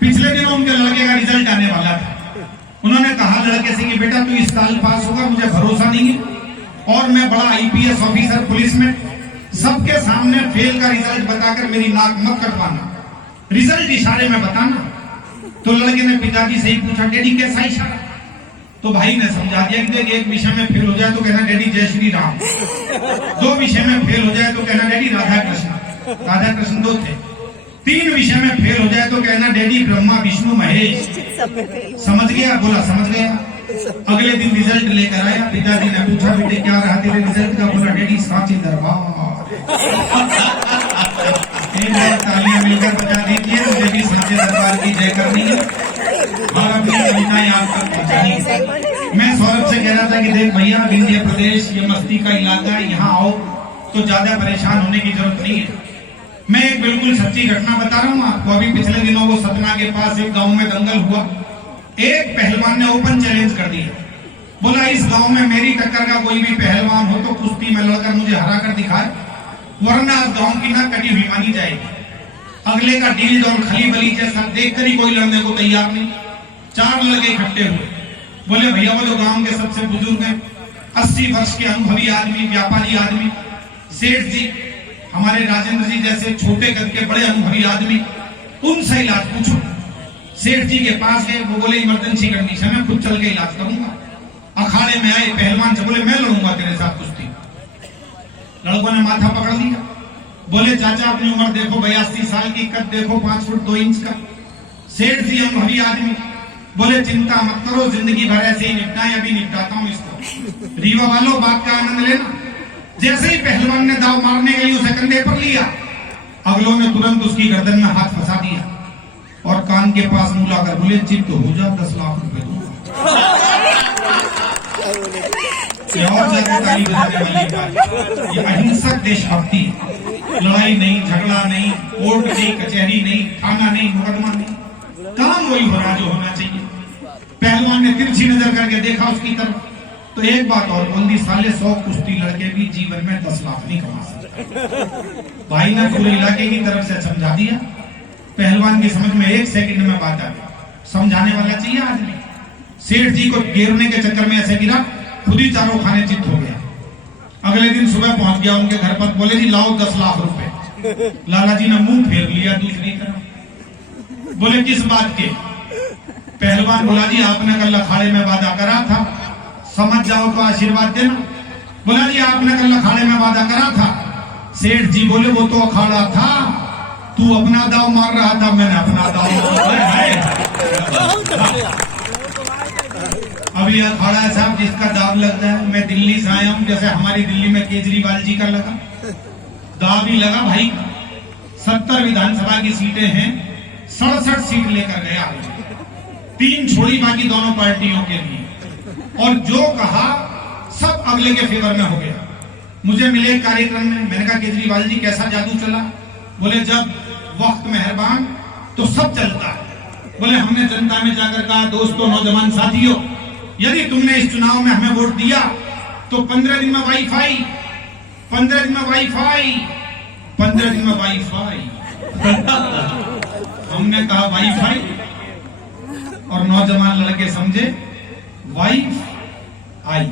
पिछले दिनों उनके लड़के का रिजल्ट आने वाला था। उन्होंने कहा लड़के से कि बेटा तू इस साल पास होगा, मुझे भरोसा नहीं है और मैं बड़ा आईपीएस ऑफिसर पुलिस में, सबके सामने फेल का रिजल्ट बताकर मेरी नाक मत कटवाना, रिजल्ट इशारे में बताना। तो लड़के ने पिताजी से ही पूछा डैडी कैसा इशारा? तो भाई ने समझा दिया कि देख एक विषय में फेल हो जाए तो कहना डैडी जय श्री राम, 2 विषय में फेल हो जाए तो कहना डैडी राधा कृष्ण 2 थे, 3 विषय में फेल हो जाए तो कहना डैडी ब्रह्मा विष्णु महेश। समझ गया? बोला समझ गया। अगले दिन रिजल्ट लेकर आया, पिताजी ने पूछा बेटे क्या रहा तेरे रिजल्ट का? बोला डैडी सांची दरबार। तालियां मिलकर बता दीजिए, मुझे भी सांची दरबार की जय करनी है और अपनी कविताएं आप तक पहुंचानी। मैं सौरभ से कह रहा था कि देख भैया विंध्य प्रदेश ये मस्ती का इलाका है, यहाँ आओ तो ज्यादा परेशान होने की जरूरत नहीं है। मैं एक बिल्कुल सच्ची घटना बता रहा हूँ आपको। अभी पिछले दिनों वो सतना के पास एक गांव में दंगल हुआ। एक पहलवान ने ओपन चैलेंज कर दिया, बोला इस गांव में मेरी टक्कर का कोई भी पहलवान हो तो कुश्ती में लड़कर मुझे हरा कर दिखाए, वरना इस गांव की ना कटी हुई मानी जाएगी। अगले का डील और खली बली जैसा देखकर ही कोई लड़ने को तैयार नहीं। 4 लड़के इकट्ठे हुए, बोले भैया वो जो गांव के सबसे बुजुर्ग हैं, 80 वर्ष के अनुभवी आदमी, व्यापारी आदमी, सेठ जी, हमारे राजेंद्र जी जैसे छोटे कद के बड़े अनुभवी आदमी, उनसे इलाज पूछो। सेठ जी के पास गए, वो बोले इमरजेंसी कंडीशन है, खुद चल के इलाज करूंगा। अखाड़े में आए पहलवान से बोले मैं लड़ूंगा तेरे साथ कुश्ती। लड़कों ने माथा पकड़ लिया, बोले चाचा अपनी उम्र देखो 82 साल की, कद देखो 5 फुट 2 इंच का। सेठ जी अनुभवी आदमी बोले चिंता मत करो, जिंदगी भर ऐसे ही निपटाएं, अभी निपटाता हूं इसको। रीवा वालों बात का आनंद लेना। जैसे ही पहलवान ने दाव मारने के लिए उसे कंधे पर लिया, अगलों ने तुरंत उसकी गर्दन में हाथ फंसा दिया और कान के पास मुंह लाकर बोले चित्त हो जा, 10 लाख रुपए दूंगा। और ज्यादा ताली बजाने वाली बात, ये अहिंसक देशभक्ति, लड़ाई नहीं, झगड़ा नहीं, कोर्ट नहीं, कचहरी नहीं, थाना नहीं, मुकदमा नहीं, काम वही हो रहा जो होना चाहिए। पहलवान ने तिरछी नजर करके देखा उसकी तरफ, तो एक बात और बोल दी, साले 100 कुश्ती लड़के भी जीवन में 10 लाख नहीं कमा सकते। भाई ने पूरे इलाके की तरफ से समझा दिया। पहलवान की समझ में 1 सेकंड में बात आ गई। समझाने वाला चाहिए आदमी। सेठ जी को घेरने के चक्कर में ऐसे गिरा, खुद ही चारों खाने चित हो गया। अगले दिन सुबह पहुंच गया उनके घर पर, बोले जी लाओ 10 लाख रुपए। लाला जी ने मुंह फेर लिया दूसरी तरफ, बोले किस बात के? पहलवान बोला जी आपने कल अखाड़े में वादा करा था, समझ जाओ तो आशीर्वाद देना। बोला जी आपने कल अखाड़े में वादा करा था। सेठ जी बोले वो तो अखाड़ा था, तू अपना दाव मार रहा था, मैंने अपना दाव। अभी अखाड़ा है साहब जिसका दाव लगता है। मैं दिल्ली से आया हूं, जैसे हमारी दिल्ली में केजरीवाल जी का लगा, दाव ही लगा भाई। 70 विधानसभा की सीटें हैं, 67 सीट लेकर गया, 3 छोड़ी बाकी दोनों पार्टियों के लिए, और जो कहा सब अगले के फेवर में हो गया। मुझे मिले कार्यक्रम में, मैंने कहा केजरीवाल जी कैसा जादू चला? बोले जब वक्त मेहरबान तो सब चलता है। बोले हमने जनता में जाकर कहा दोस्तों, नौजवान साथियों, यदि तुमने इस चुनाव में हमें वोट दिया तो 15 दिन में वाईफाई, 15 दिन में वाईफाई, 15 दिन में वाईफाई। हमने कहा वाईफाई, और नौजवान लड़के समझे वाइफ आई।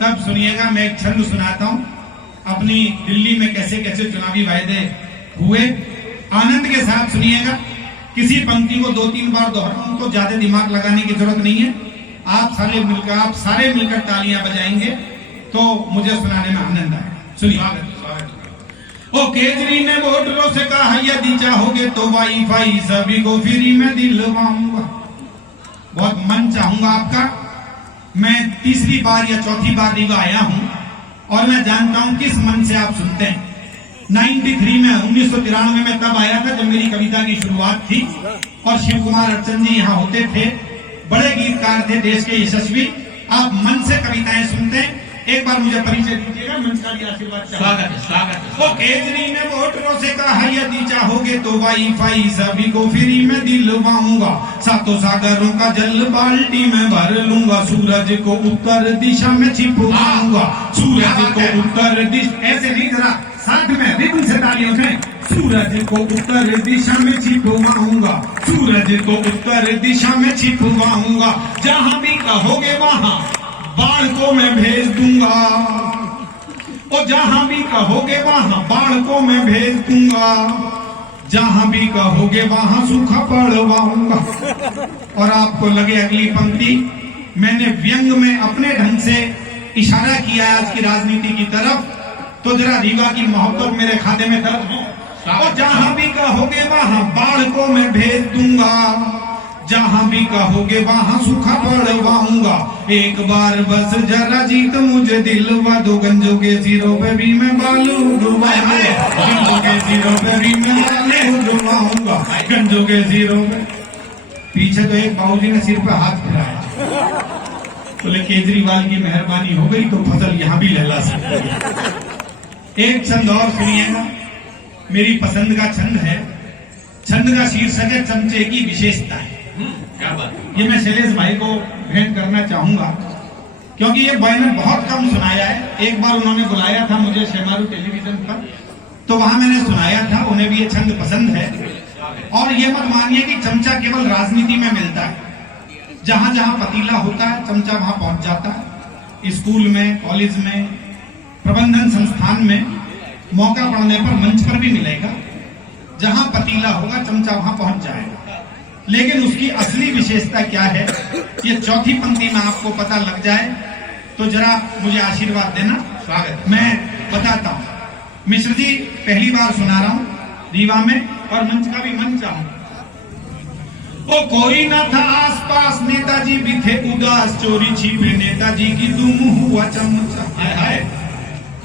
तब सुनिएगा, मैं एक छंद सुनाता हूं, अपनी दिल्ली में कैसे कैसे चुनावी वायदे हुए, आनंद के साथ सुनिएगा। किसी पंक्ति को 2-3 बार दोहराऊं तो ज्यादा दिमाग लगाने की जरूरत नहीं है। आप सारे मिलकर तालियां बजाएंगे तो मुझे सुनाने में आनंद आएगा। सुनिए। ओ केजरी ने वोटरों से कहा यदि चाहोगे तो वाईफाई सभी को फ्री में दिलवाऊंगा। बहुत मन चाहूंगा आपका। मैं 3री बार या 4थी बार रीवा आया हूं और मैं जानता हूं किस मन से आप सुनते हैं। 93 में 1993 में तब आया था जब मेरी कविता की शुरुआत थी और शिव कुमार अर्चन जी यहाँ होते थे, बड़े गीतकार थे, देश के यशस्वी। आप मन से कविताएं सुनते हैं। एक बार मुझे परिचय दीजिएगा, मंच का भी आशीर्वाद। स्वागत है, स्वागत है। तो केजरी ने वोटरों से कहा यदि चाहोगे तो वाईफाई सभी को फ्री में दिलवाऊंगा। 7 सागरों का जल बाल्टी में भर लूंगा, सूरज को उत्तर दिशा में छिपवाऊंगा, सूरज को उत्तर दिशा। ऐसे नहीं, जरा साथ में रिदम से तालियों से। सूरज को उत्तर दिशा में छिपवाऊंगा, सूरज को उत्तर दिशा में छिपवाऊंगा, जहां भी कहोगे वहां बाढ़ को मैं भेज दूंगा। और जहां भी कहोगे वहां बाढ़ को मैं भेज दूंगा, जहां भी कहोगे वहां सूखा पड़वाऊंगा। और आपको लगे अगली पंक्ति मैंने व्यंग में अपने ढंग से इशारा किया है आज की राजनीति की तरफ, तो जरा रीवा की मोहब्बत मेरे खाते में दर्ज हो। और जहां भी कहोगे वहां बाढ़ को मैं भेज दूंगा, जहां भी कहोगे वहां सूखा पड़वाऊंगा। एक बार बस जरा जीत मुझे दिलवा दो, गंजों के सिरों पे भी मैं बालू डुबाऊंगा, गंजों के सिरों पे भी मैं बालू डुबाऊंगा, गंजों के सिरों पे। पीछे तो एक बाबूजी ने सिर पे हाथ फिराया, बोले केजरीवाल की मेहरबानी हो गई तो फसल यहां भी लहला सकती है। एक छंद और सुनिएगा, मेरी पसंद का छंद है। छंद का शीर्षक है चमचे की विशेषताएं। क्या बात है? ये मैं शैलेश भाई को भेंट करना चाहूंगा, क्योंकि ये भाई ने बहुत कम सुनाया है। एक बार उन्होंने बुलाया था मुझे शेमारू टेलीविजन पर, तो वहां मैंने सुनाया था, उन्हें भी ये छंद पसंद है। और ये मत मानिए कि चमचा केवल राजनीति में मिलता है, जहां जहां पतीला होता है चमचा वहां पहुंच जाता है। स्कूल में, कॉलेज में, प्रबंधन संस्थान में मौका पड़ने पर मंच पर भी मिलेगा। जहां पतीला होगा चमचा वहां पहुंच जाएगा। लेकिन उसकी असली विशेषता क्या है, ये चौथी पंक्ति में आपको पता लग जाए तो जरा मुझे आशीर्वाद देना। स्वागत, मैं बताता हूं। मिश्र जी पहली बार सुना रहा हूं रीवा में, और मंच का भी मन चाहूं। ओ कोई न था आसपास, नेताजी भी थे उदास, चोरी छिपे नेताजी की दुम हुआ चमचा। हाय हाय,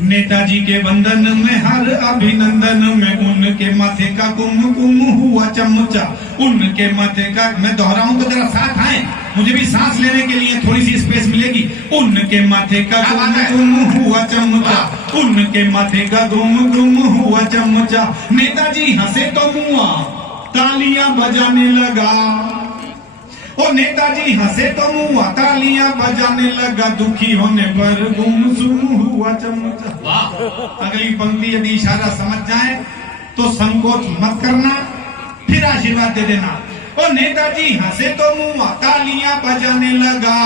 नेताजी के बंधन में हर अभिनंदन में, उनके माथे का कुमकुम हुआ चमचा, उनके माथे का। मैं दोहराऊं तो जरा साथ आए, मुझे भी सांस लेने के लिए थोड़ी सी स्पेस मिलेगी। उनके माथे का कुमकुम हुआ चमचा, उनके माथे का कुमकुम हुआ चमचा। नेताजी हंसे तो मुआ, तालियां बजाने लगा। ओ नेताजी हंसे तो मुआ, तालियां बजाने लगा, दुखी होने पर गुमसुम हुआ चमचा। अगली पंक्ति यदि इशारा समझ जाए तो संकोच मत करना, फिर आशीर्वाद दे देना। ओ नेताजी हंसे तो मुआ, तालियां बजाने लगा,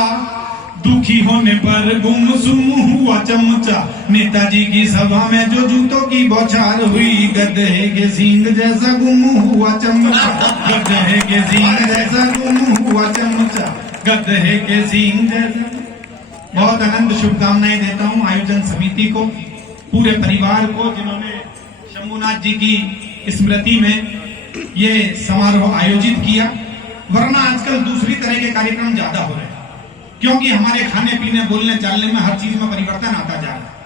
दुखी होने पर गुमसुम हुआ चमचा। नेताजी की सभा में जो जूतों की बौछार हुई, गधे के सींग जैसा गुम हुआ चमचा, गधे के सींग जैसा गुम हुआ चमचा, गधे के सींग जैसा। बहुत आनंद शुभकामनाएं देता हूं आयोजन समिति को, पूरे परिवार को, जिन्होंने शंभुनाथ जी की स्मृति में ये समारोह आयोजित किया। वरना आजकल दूसरी तरह के कार्यक्रम ज्यादा हो रहे हैं, क्योंकि हमारे खाने पीने, बोलने चालने में हर चीज में परिवर्तन आता जा रहा है।